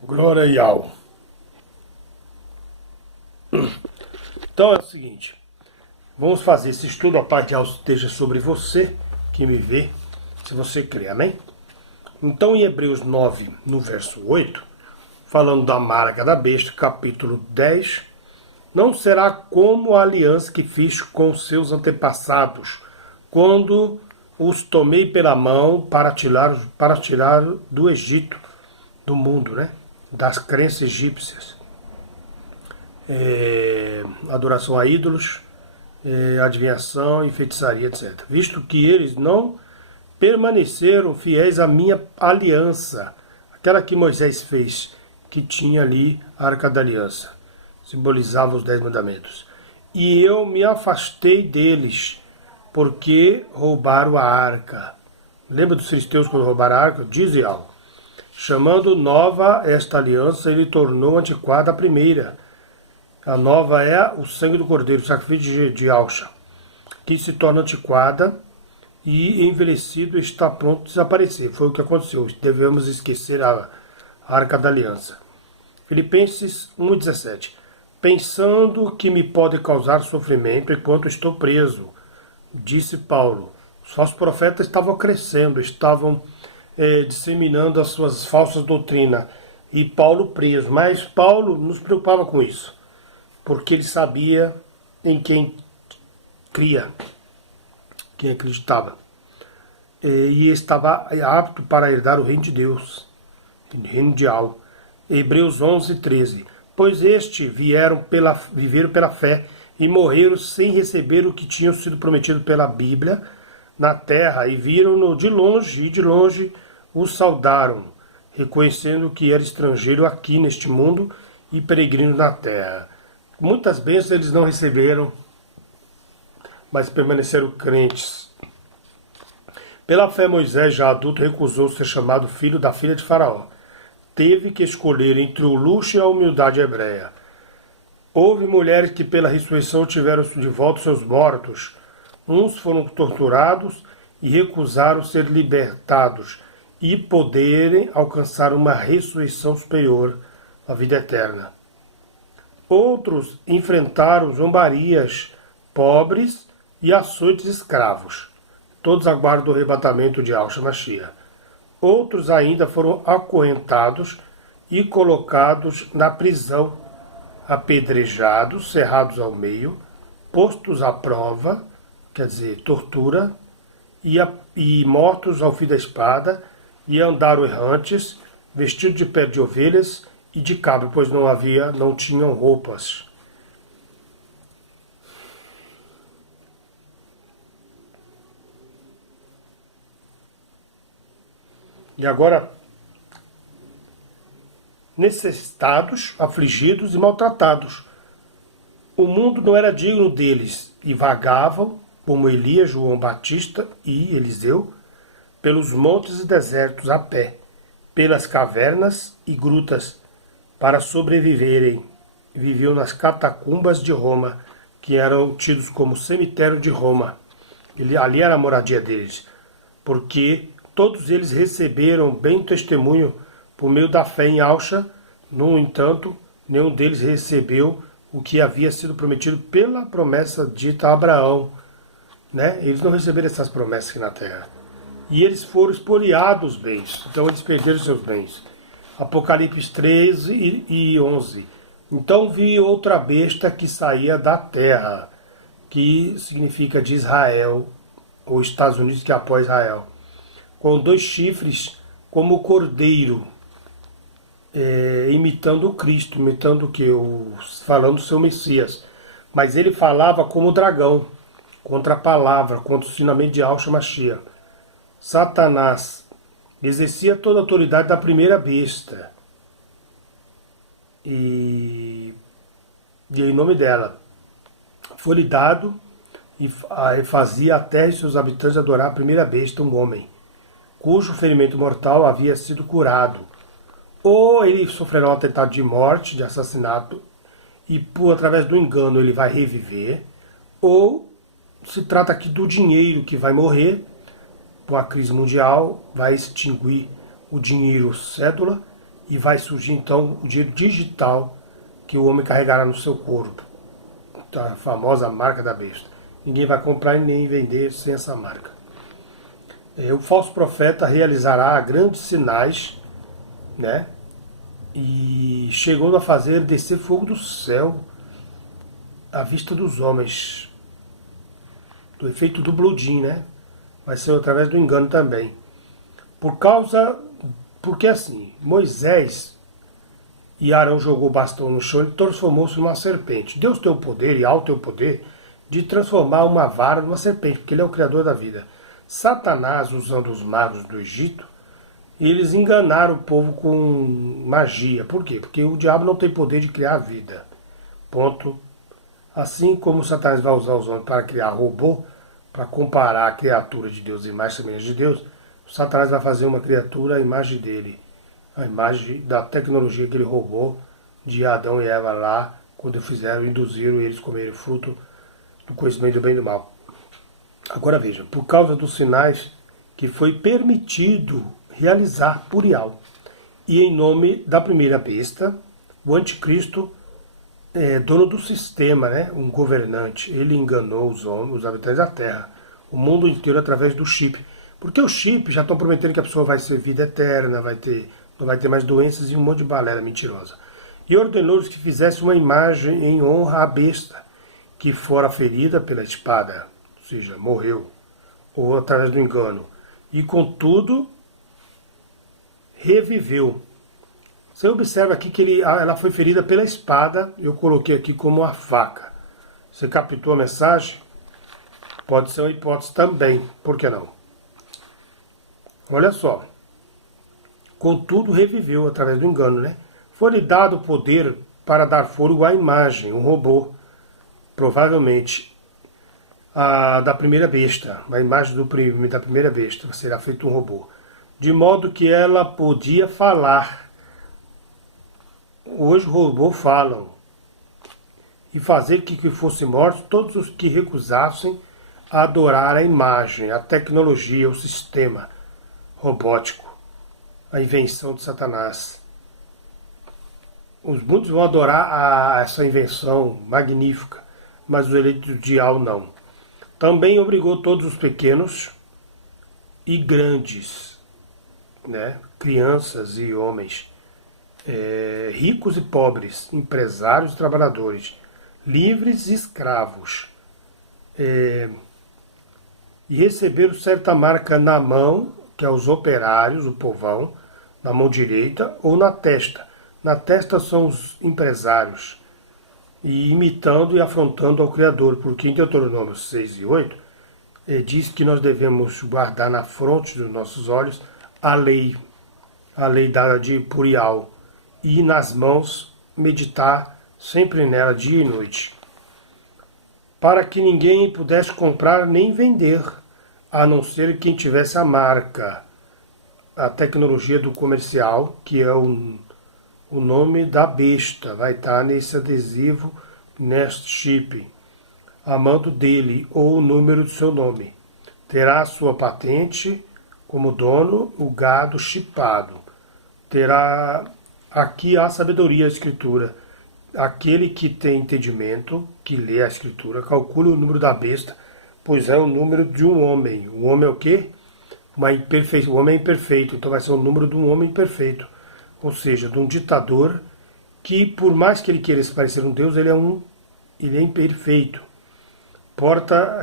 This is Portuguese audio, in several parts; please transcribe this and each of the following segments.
Glória e ao. Então é o seguinte, vamos fazer esse estudo, a paz de Deus esteja sobre você, que me vê, se você crê, amém? Então em Hebreus 9, no verso 8, falando da marca da besta, capítulo 10, não será como a aliança que fiz com seus antepassados, quando os tomei pela mão para tirar do Egito, do mundo, né? Das crenças egípcias. Adoração a ídolos, adivinhação e feitiçaria, etc. Visto que eles não permaneceram fiéis à minha aliança, aquela que Moisés fez, que tinha ali a Arca da Aliança, simbolizava os 10 mandamentos. E eu me afastei deles, porque roubaram a arca. Lembra dos filisteus quando roubaram a arca? Dize algo. Chamando nova esta aliança, ele tornou antiquada a primeira. A nova é o sangue do cordeiro, o sacrifício de Alxa, que se torna antiquada e envelhecido está pronto a desaparecer. Foi o que aconteceu. Devemos esquecer a Arca da Aliança. Filipenses 1,17. Pensando que me pode causar sofrimento enquanto estou preso, disse Paulo. Os falsos profetas estavam crescendo, estavam disseminando as suas falsas doutrinas. E Paulo preso. Mas Paulo não se preocupava com isso, porque ele sabia em quem cria, quem acreditava. E estava apto para herdar o reino de Deus, o reino de Al. Hebreus 11, 13. Pois viveram pela fé e morreram sem receber o que tinham sido prometido pela Bíblia na terra, e viram-no de longe, e de longe o saudaram, reconhecendo que era estrangeiro aqui neste mundo e peregrino na terra. Muitas bênçãos eles não receberam, mas permaneceram crentes. Pela fé, Moisés, já adulto, recusou ser chamado filho da filha de Faraó. Teve que escolher entre o luxo e a humildade hebreia. Houve mulheres que pela ressurreição tiveram de volta seus mortos. Uns foram torturados e recusaram ser libertados e poderem alcançar uma ressurreição superior, a vida eterna. Outros enfrentaram zombarias, pobres e açoites escravos. Todos aguardam o arrebatamento de Yahshua Mashiach. Outros ainda foram acorrentados e colocados na prisão, apedrejados, cerrados ao meio, postos à prova, quer dizer, tortura, e mortos ao fio da espada, e andaram errantes, vestidos de pele de ovelhas e de cabra, pois não tinham roupas. E agora, necessitados, afligidos e maltratados. O mundo não era digno deles, e vagavam, como Elias, João Batista e Eliseu, pelos montes e desertos a pé, pelas cavernas e grutas, para sobreviverem. Viviam nas catacumbas de Roma, que eram tidos como cemitério de Roma. Ali era a moradia deles, porque todos eles receberam bem testemunho por meio da fé em Alxa. No entanto, nenhum deles recebeu o que havia sido prometido pela promessa dita a Abraão. Né? Eles não receberam essas promessas aqui na terra. E eles foram espoliados os bens. Então eles perderam seus bens. Apocalipse 13 e 11. Então vi outra besta que saía da terra, que significa de Israel, ou Estados Unidos, que apoia Israel, com 2 chifres como o cordeiro, imitando o Cristo, imitando o que? Falando o seu Messias. Mas ele falava como o dragão, contra a palavra, contra o ensinamento de Yahshua Mashiach. Satanás exercia toda a autoridade da primeira besta. E em nome dela foi-lhe dado e fazia a terra e seus habitantes adorar a primeira besta, um homem, cujo ferimento mortal havia sido curado. Ou ele sofrerá um atentado de morte, de assassinato, e através do engano ele vai reviver, ou se trata aqui do dinheiro que vai morrer, com a crise mundial, vai extinguir o dinheiro cédula, e vai surgir então o dinheiro digital que o homem carregará no seu corpo. A famosa marca da besta. Ninguém vai comprar e nem vender sem essa marca. O falso profeta realizará grandes sinais, né? E chegou a fazer descer fogo do céu à vista dos homens. Do efeito do Bloodin, né? Vai ser através do engano também. Porque assim, Moisés e Arão jogou o bastão no chão e transformou-se numa serpente. Deus tem o poder, e ao ter o poder, de transformar uma vara numa serpente, porque ele é o criador da vida. Satanás, usando os magos do Egito, eles enganaram o povo com magia. Por quê? Porque o diabo não tem poder de criar vida. Ponto. Assim como Satanás vai usar os homens para criar robô, para comparar a criatura de Deus à imagem e semelhança de Deus, Satanás vai fazer uma criatura à imagem dele, a imagem da tecnologia que ele roubou de Adão e Eva lá, quando induziram eles a comerem fruto do conhecimento do bem e do mal. Agora veja, por causa dos sinais que foi permitido realizar por Ial, e em nome da primeira besta, o anticristo dono do sistema, né? Um governante, ele enganou os homens, os habitantes da Terra, o mundo inteiro através do chip. Porque os chips já estão prometendo que a pessoa vai ser vida eterna, não vai ter mais doenças e um monte de balela mentirosa. E ordenou-lhes que fizesse uma imagem em honra à besta, que fora ferida pela espada, ou seja, morreu, ou através do engano. E contudo, reviveu. Você observa aqui que ela foi ferida pela espada, eu coloquei aqui como uma faca. Você captou a mensagem? Pode ser uma hipótese também, por que não? Olha só. Contudo, reviveu através do engano, né? Foi-lhe dado o poder para dar fôlego à imagem, um robô, provavelmente da primeira besta, a imagem da primeira besta, será feito um robô. De modo que ela podia falar. Hoje os robôs falam. E fazer que fossem mortos todos os que recusassem a adorar a imagem, a tecnologia, o sistema robótico, a invenção de Satanás. Os muitos vão adorar essa invenção magnífica, mas os eleitos de Ial não. Também obrigou todos os pequenos e grandes, né, crianças e homens, ricos e pobres, empresários e trabalhadores, livres e escravos, e receberam certa marca na mão, que é os operários, o povão, na mão direita ou na testa. Na testa são os empresários, e imitando e afrontando ao Criador, porque em Deuteronômio 6 e 8 diz que nós devemos guardar na fronte dos nossos olhos a lei dada por Ial, e nas mãos meditar sempre nela dia e noite, para que ninguém pudesse comprar nem vender, a não ser quem tivesse a marca, a tecnologia do comercial, que é o nome da besta, vai estar nesse adesivo, neste chip, a mando dele ou o número do seu nome. Terá a sua patente como dono, o gado chipado. Terá aqui a sabedoria, a escritura. Aquele que tem entendimento, que lê a escritura, calcule o número da besta, pois é o número de um homem. O homem é o quê? O homem é imperfeito, então vai ser o número de um homem imperfeito. Ou seja, de um ditador que, por mais que ele queira se parecer um Deus, ele é imperfeito. Porta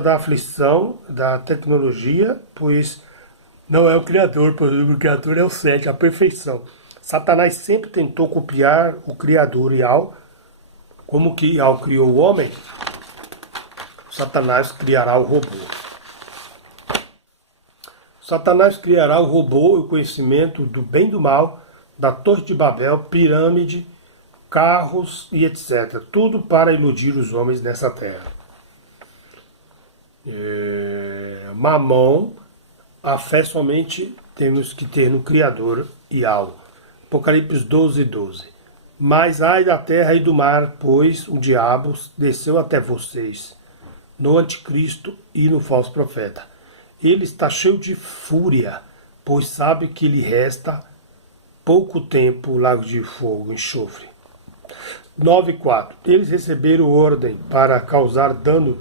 da aflição, da tecnologia, pois não é o Criador, pois o Criador é o 7, a perfeição. Satanás sempre tentou copiar o Criador Ial. Como que Ial criou o homem, Satanás criará o robô. Satanás criará o robô e o conhecimento do bem e do mal, da Torre de Babel, pirâmide, carros e etc. Tudo para iludir os homens nessa terra. Mamon, a fé somente temos que ter no Criador Ial. Apocalipse 12, 12. Mas ai da terra e do mar, pois o diabo desceu até vocês, no anticristo e no falso profeta. Ele está cheio de fúria, pois sabe que lhe resta pouco tempo, lago de fogo, enxofre. 9.4. Eles receberam ordem para causar dano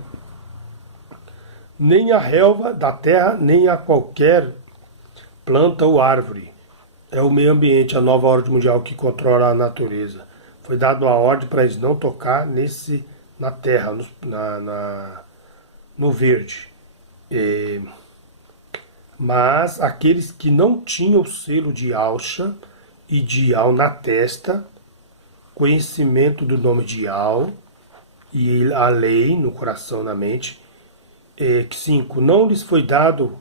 nem à relva da terra, nem a qualquer planta ou árvore. É o meio ambiente, a nova ordem mundial que controla a natureza. Foi dada uma ordem para eles não tocar na terra, no verde. Mas aqueles que não tinham o selo de Yahshua e de Yah na testa, conhecimento do nome de Yah e a lei no coração, na mente. 5. Não lhes foi dado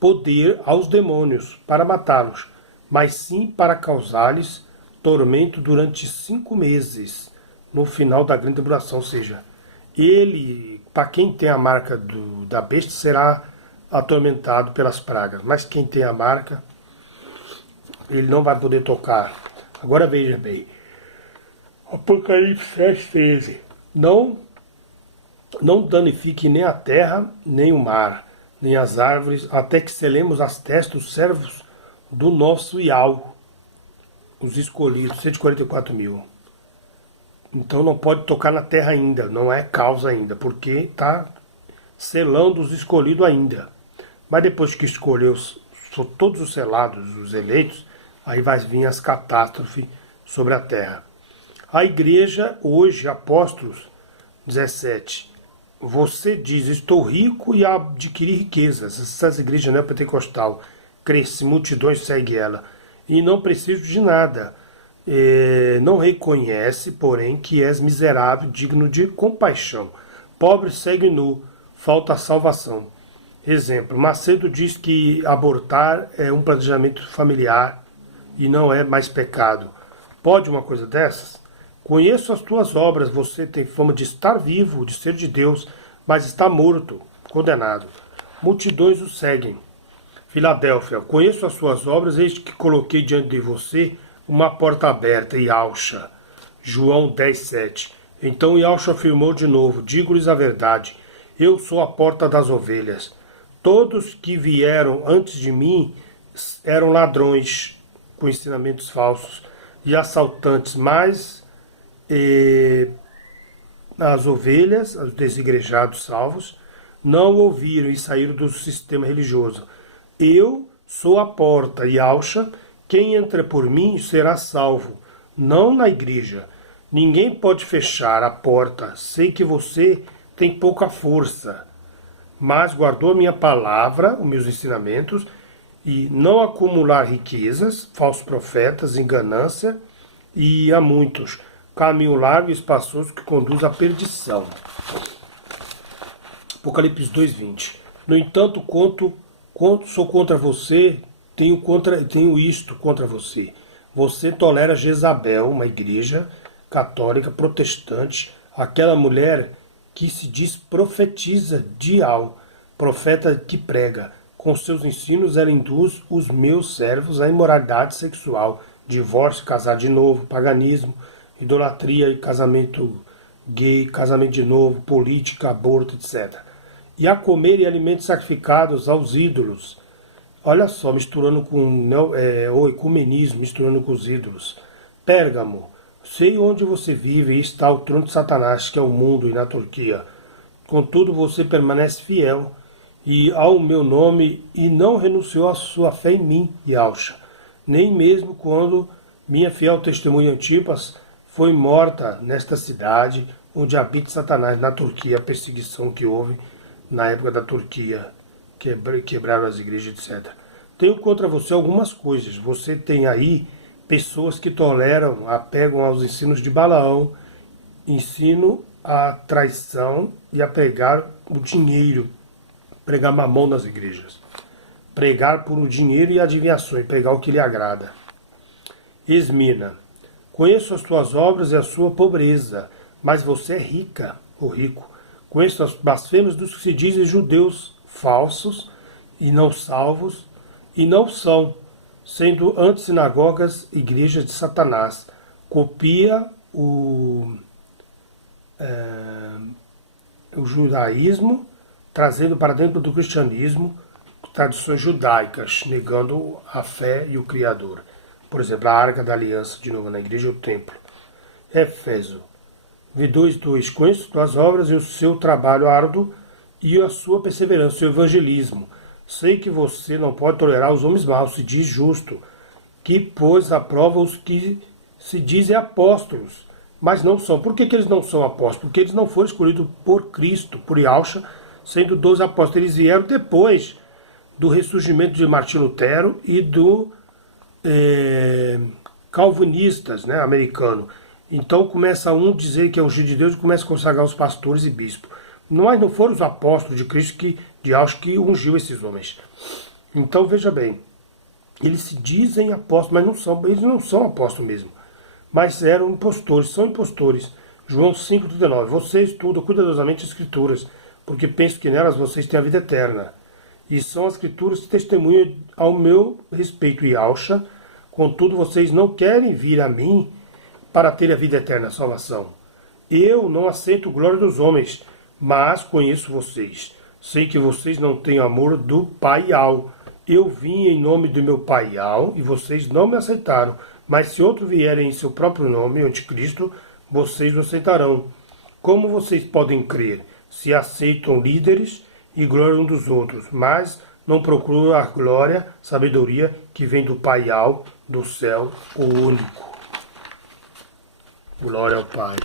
poder aos demônios para matá-los, mas sim para causar-lhes tormento durante 5 meses, no final da grande tribulação. Ou seja, ele, para quem tem a marca da besta, será atormentado pelas pragas, mas quem tem a marca, ele não vai poder tocar. Agora veja bem, Apocalipse 7,13. Não danifique nem a terra, nem o mar, nem as árvores, até que selemos as testas dos servos do nosso Yah, os escolhidos, 144 mil. Então não pode tocar na terra ainda, não é causa ainda, porque está selando os escolhidos ainda. Mas depois que escolheu todos os selados, os eleitos, aí vai vir as catástrofes sobre a terra. A igreja hoje, apóstolos 17, você diz, estou rico e adquiri riquezas. Essas igrejas neopentecostal cresce, multidões seguem ela. E não preciso de nada. Não reconhece, porém, que és miserável, digno de compaixão. Pobre segue nu, falta salvação. Exemplo, Macedo diz que abortar é um planejamento familiar e não é mais pecado. Pode uma coisa dessas? Conheço as tuas obras, você tem fama de estar vivo, de ser de Deus, mas está morto, condenado. Multidões o seguem. Filadélfia, conheço as suas obras, eis que coloquei diante de você uma porta aberta, Yahshua. João 10,7. Então Yahshua afirmou de novo, digo-lhes a verdade, eu sou a porta das ovelhas. Todos que vieram antes de mim eram ladrões, com ensinamentos falsos, e assaltantes, mas as ovelhas, os desigrejados salvos, não ouviram e saíram do sistema religioso. Eu sou a porta, Yahshua, quem entra por mim será salvo, não na igreja. Ninguém pode fechar a porta, sei que você tem pouca força, mas guardou a minha palavra, os meus ensinamentos, e não acumular riquezas, falsos profetas, enganância, e a muitos, caminho largo e espaçoso que conduz à perdição. Apocalipse 2,20. No entanto, sou contra você, tenho isto contra você. Você tolera Jezabel, uma igreja católica protestante, aquela mulher que se diz profetiza de Yah, profeta que prega. Com seus ensinos ela induz os meus servos à imoralidade sexual, divórcio, casar de novo, paganismo, idolatria e casamento gay, casamento de novo, política, aborto, etc. E a comer alimentos sacrificados aos ídolos. Olha só, misturando com o ecumenismo, misturando com os ídolos. Pérgamo, sei onde você vive e está o trono de Satanás, que é o mundo, e na Turquia. Contudo, você permanece fiel e ao meu nome e não renunciou à sua fé em mim, Yahshua. Nem mesmo quando minha fiel testemunha Antipas foi morta nesta cidade onde habita Satanás, na Turquia, a perseguição que houve na época da Turquia, quebraram as igrejas, etc. Tenho contra você algumas coisas. Você tem aí pessoas que toleram, apegam aos ensinos de Balaão, ensino a traição e a pregar o dinheiro, pregar mamão nas igrejas. Pregar por o dinheiro e adivinhações, pregar o que lhe agrada. Esmina, conheço as tuas obras e a sua pobreza, mas você é rica, ou rico. Conheço as blasfêmias dos que se dizem judeus falsos e não salvos, e não são, sendo antes sinagogas, igrejas de Satanás. Copia o judaísmo, trazendo para dentro do cristianismo, tradições judaicas, negando a fé e o Criador. Por exemplo, a Arca da Aliança, de novo, na igreja e o templo. Éfeso, V2:2. Conheço tuas obras e o seu trabalho árduo e a sua perseverança, o seu evangelismo. Sei que você não pode tolerar os homens maus, se diz justo, que pôs à prova os que se dizem apóstolos, mas não são. Por que eles não são apóstolos? Porque eles não foram escolhidos por Cristo, por Yahshua, sendo 12 apóstolos. Eles vieram depois do ressurgimento de Martinho Lutero e do calvinistas, né, americano. Então começa um dizer que é ungido de Deus e começa a consagrar os pastores e bispos. Mas não foram os apóstolos de Cristo de Yahshua que ungiu esses homens. Então veja bem, eles se dizem apóstolos, mas não são, eles não são apóstolos mesmo. Mas eram impostores, são impostores. João 5,39. Você estuda cuidadosamente as Escrituras, porque penso que nelas vocês têm a vida eterna. E são as Escrituras que testemunham ao meu respeito, Yahshua. Contudo, vocês não querem vir a mim para ter a vida eterna, a salvação. Eu não aceito a glória dos homens, mas conheço vocês. Sei que vocês não têm amor do Paial. Eu vim em nome do meu Paial e vocês não me aceitaram. Mas se outro vier em seu próprio nome, o anticristo, vocês o aceitarão. Como vocês podem crer se aceitam líderes e glória um dos outros, mas não procuram a glória, sabedoria que vem do Paial, do céu, o único. Glória ao Pai.